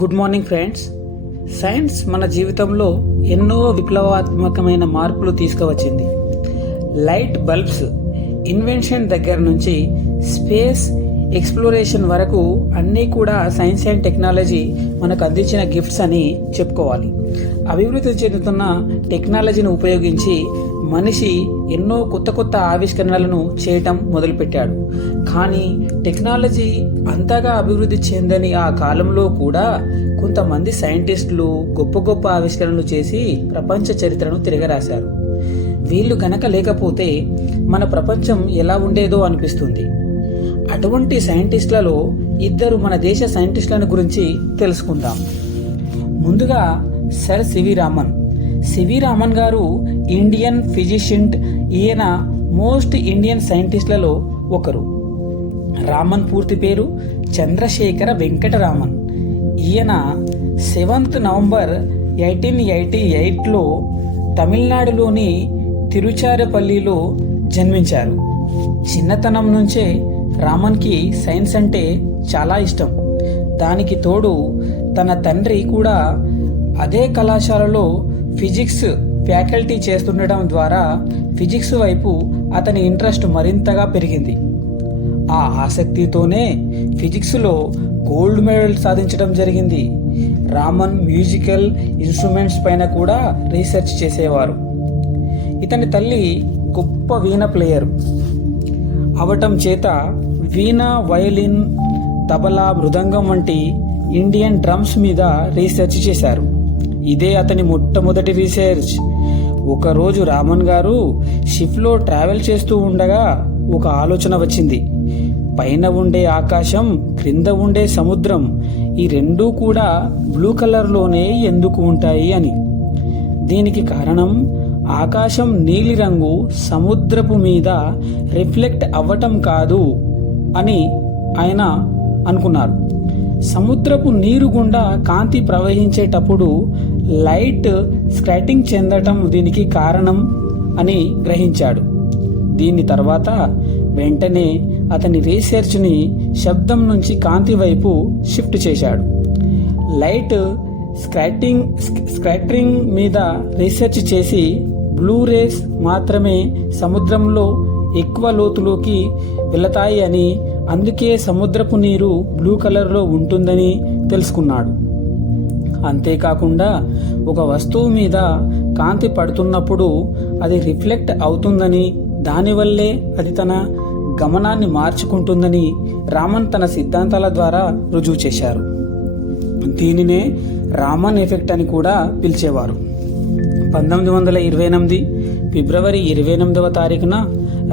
Good morning friends. Science మన జీవితంలో ఎన్నో విప్లవాత్మకమైన మార్పులు తీసుకువచ్చింది. లైట్ బల్బ్స్ ఇన్వెన్షన్ దగ్గర నుంచి స్పేస్ ఎక్స్ప్లోరేషన్ వరకు అన్నీ కూడా సైన్స్ అండ్ టెక్నాలజీ మనకు అందించిన గిఫ్ట్స్ అని చెప్పుకోవాలి. అభివృద్ధి చెందుతున్న టెక్నాలజీని ఉపయోగించి మనిషి ఎన్నో కొత్త కొత్త ఆవిష్కరణలను చేయటం మొదలుపెట్టాడు. కానీ టెక్నాలజీ అంతగా అభివృద్ధి చెందని ఆ కాలంలో కూడా కొంతమంది సైంటిస్టులు గొప్ప గొప్ప ఆవిష్కరణలు చేసి ప్రపంచ చరిత్రను తిరగరాశారు. వీళ్ళు గనక లేకపోతే మన ప్రపంచం ఎలా ఉండేదో అనిపిస్తుంది. అటువంటి సైంటిస్టులలో ఇద్దరు మన దేశ సైంటిస్టులను గురించి తెలుసుకుందాం. ముందుగా సర్ సివి రామన్ గారు ఇండియన్ ఫిజిషియన్. ఈయన మోస్ట్ ఇండియన్ సైంటిస్టులలో ఒకరు. రామన్ పూర్తి పేరు చంద్రశేఖర వెంకట రామన్. ఈయన 7th నవంబర్ 1888లో తమిళనాడులోని తిరుచారపల్లిలో జన్మించారు. చిన్నతనం నుంచే రామన్కి సైన్స్ అంటే చాలా ఇష్టం. దానికి తోడు తన తండ్రి కూడా అదే కళాశాలలో ఫిజిక్స్ ఫ్యాకల్టీ చేస్తుండటం ద్వారా ఫిజిక్స్ వైపు అతని ఇంట్రెస్ట్ మరింతగా పెరిగింది. ఆ ఆసక్తితోనే ఫిజిక్స్లో గోల్డ్ మెడల్ సాధించడం జరిగింది. రామన్ మ్యూజికల్ ఇన్స్ట్రుమెంట్స్ పైన కూడా రీసెర్చ్ చేసేవారు. ఇతని తల్లి గొప్ప వీణ ప్లేయర్ అవటం చేత వీణ, వయలిన్, తబలా, మృదంగం వంటి ఇండియన్ డ్రమ్స్ మీద రీసెర్చ్ చేశారు. ఇదే అతని మొట్టమొదటి రీసెర్చ్. ఒకరోజు రామన్ గారు షిప్లో ట్రావెల్ చేస్తూ ఉండగా ఒక ఆలోచన వచ్చింది. పైన ఉండే ఆకాశం, క్రింద ఉండే సముద్రం, ఈ రెండూ కూడా బ్లూ కలర్లోనే ఎందుకు ఉంటాయి అని. దీనికి కారణం ఆకాశం నీలిరంగు సముద్రపు మీద రిఫ్లెక్ట్ అవ్వటం కాదు అని ఆయన అనుకున్నారు. సముద్రపు నీరు గుండా కాంతి ప్రవహించేటప్పుడు లైట్ స్కాటరింగ్ చెందటం దీనికి కారణం అని గ్రహించాడు. దీని తర్వాత వెంటనే అతని రీసెర్చ్ని శబ్దం నుంచి కాంతి వైపు షిఫ్ట్ చేశాడు. లైట్ స్కాటరింగ్ మీద రీసెర్చ్ చేసి బ్లూ రేస్ మాత్రమే సముద్రంలో ఎక్కువ లోతులోకి వెళతాయి అని, అందుకే సముద్రపు నీరు బ్లూ కలర్లో ఉంటుందని తెలుసుకున్నాడు. అంతేకాకుండా ఒక వస్తువు మీద కాంతి పడుతున్నప్పుడు అది రిఫ్లెక్ట్ అవుతుందని, దానివల్లే అది తన గమనాన్ని మార్చుకుంటుందని రామన్ తన సిద్ధాంతాల ద్వారా రుజువు చేశారు. దీనినే రామన్ ఎఫెక్ట్ అని కూడా పిలిచేవారు. 1928 ఫిబ్రవరి 28వ తారీఖున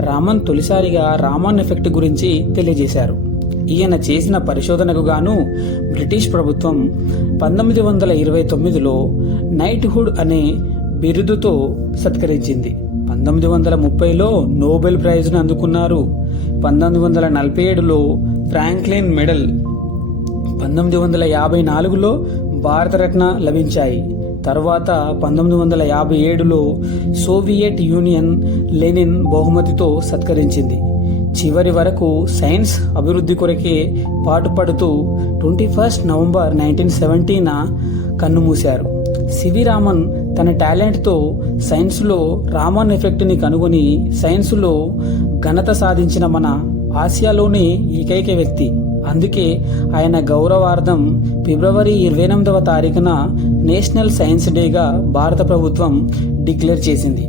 రామన్ తొలిసారిగా రామన్ ఎఫెక్ట్ గురించి తెలియజేశారు. ఈయన చేసిన పరిశోధనకు గాను బ్రిటిష్ ప్రభుత్వం 1929లో నైట్హుడ్ అనే బిరుదుతో సత్కరించింది. 1930లో నోబెల్ ప్రైజ్ను అందుకున్నారు. 1947లో ఫ్రాంక్లిన్ మెడల్, 1954లో భారతరత్న లభించాయి. తర్వాత 1957లో సోవియట్ యూనియన్ లెనిన్ బహుమతితో సత్కరించింది. చివరి వరకు సైన్స్ అభివృద్ధి కొరకే పాటుపడుతూ 21 నవంబర్ 1970న కన్నుమూశారు. సివి రామన్ తన టాలెంట్తో సైన్స్లో రామన్ ఎఫెక్ట్ని కనుగొని సైన్స్లో ఘనత సాధించిన మన ఆసియాలోని ఏకైక వ్యక్తి. అందుకే ఆయన గౌరవార్థం ఫిబ్రవరి 28వ తారీఖున నేషనల్ సైన్స్ డేగా భారత ప్రభుత్వం డిక్లేర్ చేసింది.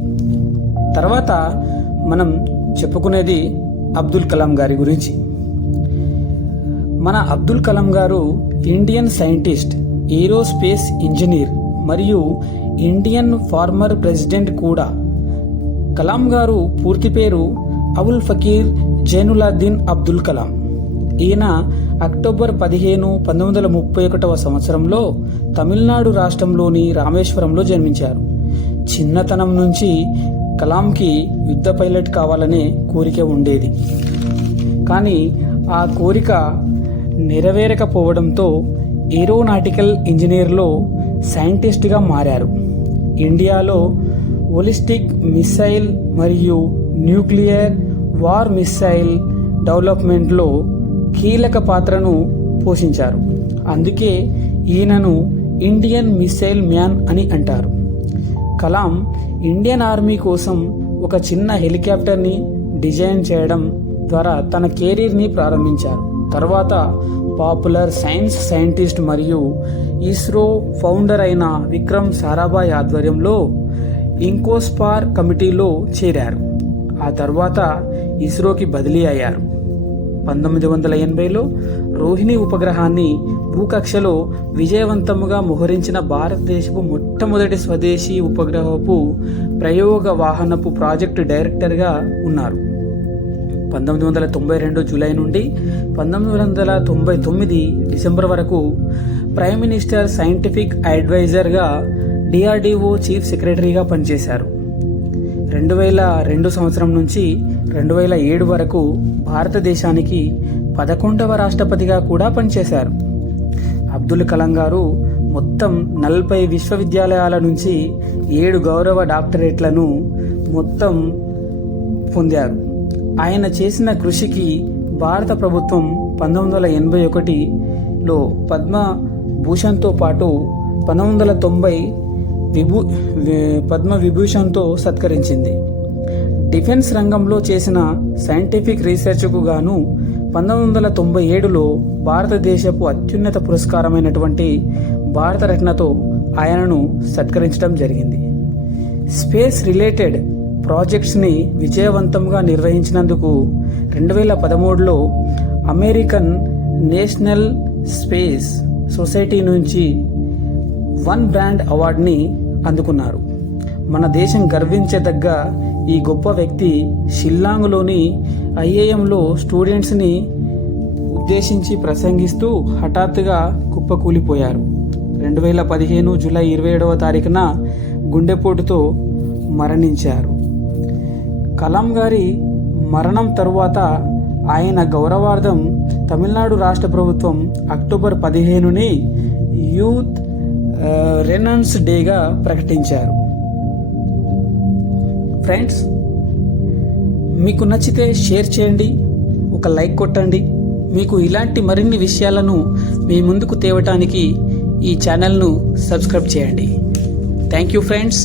తర్వాత మనం చెప్పుకునేది అబ్దుల్ కలాం గారి గురించి. మన అబ్దుల్ కలాం గారు ఇండియన్ సైంటిస్ట్, ఏరోస్పేస్ ఇంజనీర్ మరియు ఇండియన్ ఫార్మర్ ప్రెసిడెంట్ కూడా. కలాం గారు పూర్తి పేరు అబుల్ ఫకీర్ జైనులాబ్దీన్ అబ్దుల్ కలాం. ఈయన అక్టోబర్ 15, 1931 సంవత్సరంలో తమిళనాడు రాష్ట్రంలోని రామేశ్వరంలో జన్మించారు. చిన్నతనం నుంచి కలాంకి యుద్ధ పైలట్ కావాలనే కోరిక ఉండేది. కానీ ఆ కోరిక నెరవేరకపోవడంతో ఏరోనాటికల్ ఇంజనీర్లో సైంటిస్ట్గా మారారు. ఇండియాలో ఒలిస్టిక్ మిసైల్ మరియు న్యూక్లియర్ వార్ మిసైల్ డెవలప్మెంట్లో కీలక పాత్రను పోషించారు. అందుకే ఈయనను ఇండియన్ మిసైల్ మ్యాన్ అని అంటారు. కలాం ఇండియన్ ఆర్మీ కోసం ఒక చిన్న హెలికాప్టర్ని డిజైన్ చేయడం ద్వారా తన కెరీర్ని ప్రారంభించారు. తర్వాత పాపులర్ సైన్స్ సైంటిస్ట్ మరియు ఇస్రో ఫౌండర్ అయిన విక్రమ్ సారాభాయ్ ఆధ్వర్యంలో ఇంకోస్పార్ కమిటీలో చేరారు. ఆ తర్వాత ఇస్రోకి బదిలీ అయ్యారు. 1980లో రోహిణి ఉపగ్రహాన్ని భూకక్షలో విజయవంతంగా మోహరించిన భారతదేశపు మొట్టమొదటి స్వదేశీ ఉపగ్రహపు ప్రయోగ వాహనపు ప్రాజెక్టు డైరెక్టర్గా ఉన్నారు. 1992 జూలై నుండి 1999 డిసెంబర్ వరకు ప్రైమ్ మినిస్టర్ సైంటిఫిక్ అడ్వైజర్గా డిఆర్డిఓ చీఫ్ సెక్రటరీగా పనిచేశారు. 2002 సంవత్సరం నుంచి 2007 వరకు భారతదేశానికి 11వ రాష్ట్రపతిగా కూడా పనిచేశారు. అబ్దుల్ కలాం గారు మొత్తం 40 విశ్వవిద్యాలయాల నుంచి 7 గౌరవ డాక్టరేట్లను మొత్తం పొందారు. ఆయన చేసిన కృషికి భారత ప్రభుత్వం 1981లో పద్మభూషణ్తో పాటు 1990 పద్మ విభూషణ్తో సత్కరించింది. డిఫెన్స్ రంగంలో చేసిన సైంటిఫిక్ రీసెర్చ్కు గాను 1997లో భారతదేశపు అత్యున్నత పురస్కారమైనటువంటి భారతరత్నతో ఆయనను సత్కరించడం జరిగింది. స్పేస్ రిలేటెడ్ ప్రాజెక్ట్స్ని విజయవంతంగా నిర్వహించినందుకు 2013లో అమెరికన్ నేషనల్ స్పేస్ సొసైటీ నుంచి 1 బ్రాండ్ అవార్డుని అందుకున్నారు. మన దేశం గర్వించదగ్గ ఈ గొప్ప వ్యక్తి షిల్లాంగ్లోని ఐఐఎంలో స్టూడెంట్స్ని ఉద్దేశించి ప్రసంగిస్తూ హఠాత్తుగా కుప్పకూలిపోయారు. 2015 జూలై 27వ తారీఖున గుండెపోటుతో మరణించారు. కలాం గారి మరణం తరువాత ఆయన గౌరవార్థం తమిళనాడు రాష్ట్ర ప్రభుత్వం అక్టోబర్ 15ని యూత్ రెనౌన్స్ డేగా ప్రకటించారు. ఫ్రెండ్స్, మీకు నచ్చితే షేర్ చేయండి, ఒక లైక్ కొట్టండి. మీకు ఇలాంటి మరిన్ని విషయాలను మీ ముందుకు తేవటానికి ఈ ఛానల్ను సబ్స్క్రైబ్ చేయండి. Thank you friends.